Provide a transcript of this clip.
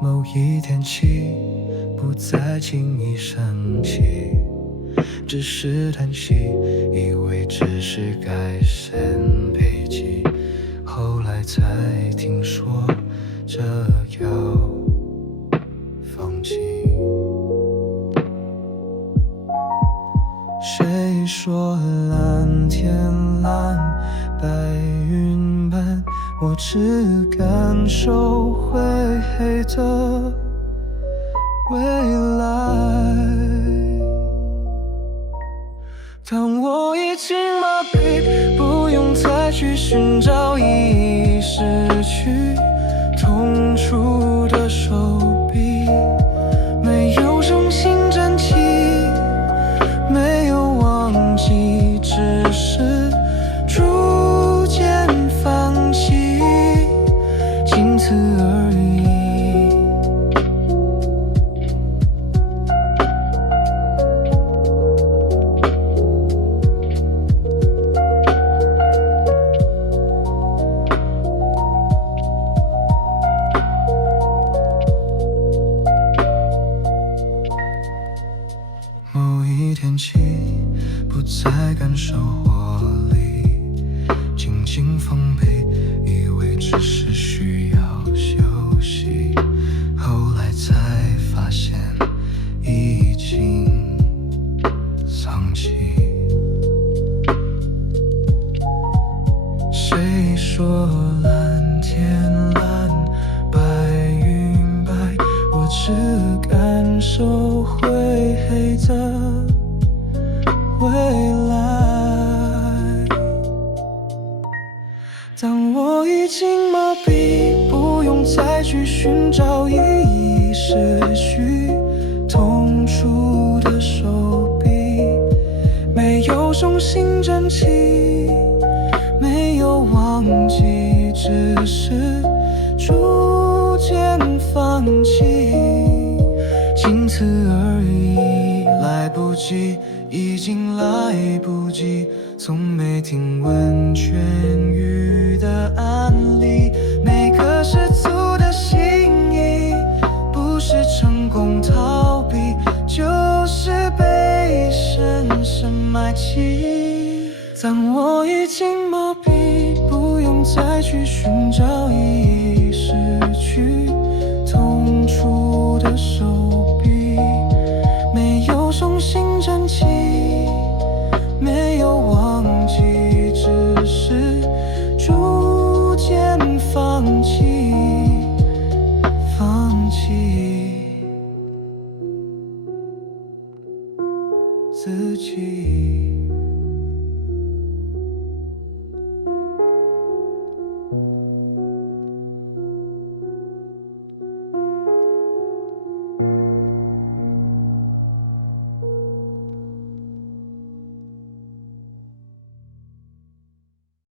某一天起，不再轻易生气，只是叹息，以为只是改弦配器，后来才听说这要放弃。谁说蓝天蓝，白云白，我只感受灰黑的未来。当我已经麻痹，不用再去寻找意义，失去痛楚的手臂，没有重新站起，没有忘记，只是逐渐放弃，仅此而已。某一天起，不再感受活力，紧紧防备，以为只是需要休息，后来才发现已经丧气。谁说蓝天蓝，白云白，我只感受灰黑的未来。当我已经麻痹，不用再去寻找意义，失去痛楚的手臂，没有重新站起，没有忘记，只是逐渐放弃，仅此而已。来不及，已经来不及，从没听闻痊愈的案例。每个失足的心意，不是成功逃避，就是被深深埋起。当我已经麻痹，不用再去寻找意义，失去痛楚的手臂，没有重新站起，没有忘记，只是逐渐放弃，放弃自己。